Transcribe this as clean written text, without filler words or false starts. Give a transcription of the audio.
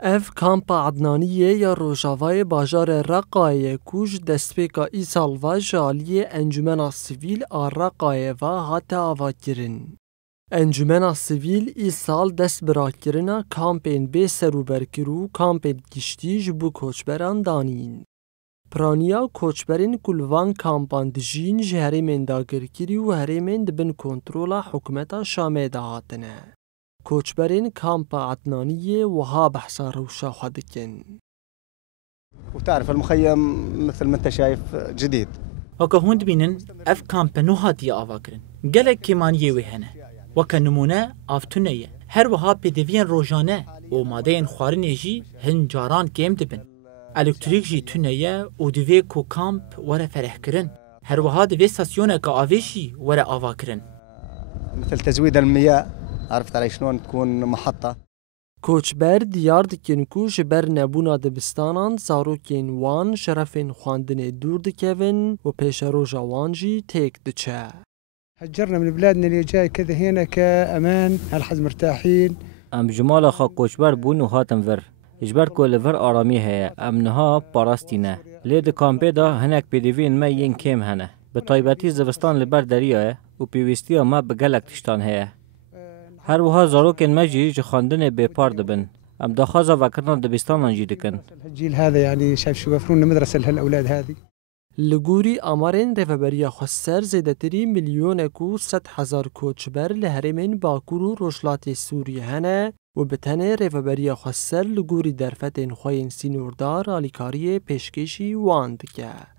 اف کامپا عدنانیه یا روژاوای باجار رقایه کوش دستپیکا ایسال و جالیه انجمنا سیویل رقایه و هاتا آوا کرن. انجمنا سیویل ایسال دست برا کرنا کامپین بی سروبر کرو کامپین کشتی جبو کوچبران دانین. پرانیا کوچبرین کلوان کامپان دجین جهرمین داگر کری و هرمین دبن کنترولا حکومتا شامه دهاتنه. کوچبرین کامپا عدنانیه وها بحثا روشا خدکن. وتعرف المخيم مثل ما انت شايف جديد. وكا هوند بينن اف كامبا نو هاتي آواكرن. گلک كيمانيه وهنه. وكا نمونه آفتونيه. هر وها بدوين روجانه و مادين خوارنه جي هن جاران كيم دبن. الکتریک جی تونیه و دوی کو کامپ وره فرح کرن. هر وها دوی ستاسیونه که آویشی وره آوا کرن. مثل تزويد المياه، عرفت علي شلون تكون محطة. کوچبر دیار دکن کو جبر نبونا دبستانان زاروکین وان شرفین خواندن دور دکوین و پیش روژا وانجی تیک دچه. هجرنا من بلادنا اللي جاي كذا هنا كأمان هالحز مرتاحين. ام جمال خا کوچبر بون و هاتم ور. اجبر کل ور آرامی هیا امنها پاراستینه. لید کامپی دا هنک پیدوین ما ین کم هنه. به طایبتی زوستان لبر دریاه و پیوستی ما بگلک تشتان هیا. هر وها زاروکن مجی جخاندن بپار دبن. ام داخازا وکرنا دبستان انجی دکن. الجيل هذا يعني شايف شو بفرون مدرسة لهالأولاد هذه. لگوری آمارین ریفبریا خسر زیدتری میلیون کو 100,000 کوچبر لهرمین باکور و روشلات سوریه هنه و بتنه ریفبریا خسر لگوری درفتین خوین سینوردار آلیکاری پیشکشی واند که.